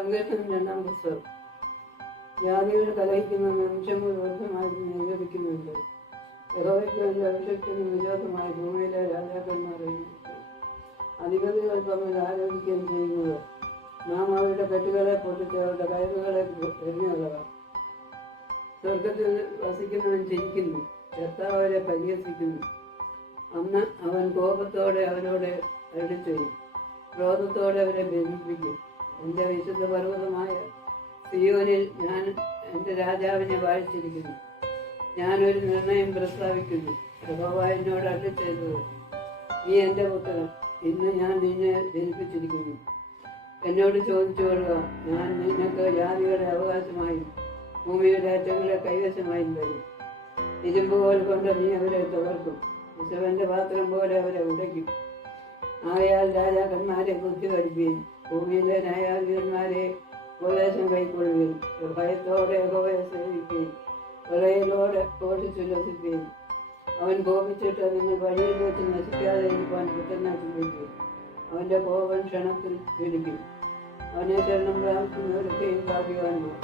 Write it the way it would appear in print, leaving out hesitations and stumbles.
സങ്കീർത്തനം 2-ാം പുസ്തകം. ജാതികൾ കലഹിക്കുന്ന നിമിഷങ്ങൾ വ്യർത്ഥമായി നിരോധിക്കുന്നുണ്ട്. യഹോവയ്ക്ക് വേണ്ടി അഭിഷേകത്തിന് വിരോധമായി ഭൂമിയിലെ രാജാക്കന്മാർ അധിപതികൾ തമ്മിൽ ആലോചിക്കുകയും ചെയ്യുന്നത്. നാം അവരുടെ കെട്ടുകളെ പൊട്ടിച്ച് അവരുടെ കയറുകളെ എറിഞ്ഞുകളക. സ്വർഗത്തിൽ വസിക്കുന്നവൻ ചിരിക്കുന്നു, കർത്താവ് അവരെ പരിഹസിക്കുന്നു. അന്ന് അവൻ കോപത്തോടെ അവരോട് അരുളിച്ചെയ്യും, ക്രോധത്തോടെ അവരെ ബന്ധിപ്പിക്കും. എൻ്റെ വിശുദ്ധ പർവ്വതമായ സിയോനിൽ ഞാൻ എൻ്റെ രാജാവിനെ വാഴിച്ചിരിക്കുന്നു. ഞാനൊരു നിർണയം പ്രസ്താവിക്കുന്നു. യഹോവ എന്നോട് അരുളിച്ചെയ്തത്, നീ എൻ്റെ പുത്രൻ, ഇന്ന് ഞാൻ നിന്നെ ജനിപ്പിച്ചിരിക്കുന്നു. എന്നോട് ചോദിച്ചു കൊള്ളുക, ഞാൻ നിനക്ക് ജാതികളുടെ അവകാശമായും ഭൂമിയുടെ അറ്റങ്ങളെ കൈവശമായും തരും. ഇരുമ്പുകോൽ കൊണ്ട് നീ അവരെ തകർക്കും, വിശവന്റെ പാത്രം പോലെ അവരെ ഉടയ്ക്കും. ആകയാൽ രാജാക്കന്മാരെ ബുദ്ധി പഠിപ്പീൻ, ഭൂമിയിലെ ന്യായാധിപന്മാരെ ഉപദേശം കൈക്കൊള്ളുകയും ഭയത്തോടെ യഹോവയെ സേവിക്കുകയും വിളയിലോടെ ഘോഷിച്ചുല്ലസിക്കുകയും. അവൻ കോപിച്ചിട്ട് നിങ്ങൾ വഴിയിൽ വെച്ച് നശിക്കാതെ ഇരിക്കാൻ പുത്രനെ ചിന്തിക്കും. അവന്റെ കോപം ക്ഷണത്തിൽ പിടിക്കും. അവനെ ശരണം പ്രാപിക്കുന്നവരൊക്കെയും ഭാഗ്യവാന്മാർ.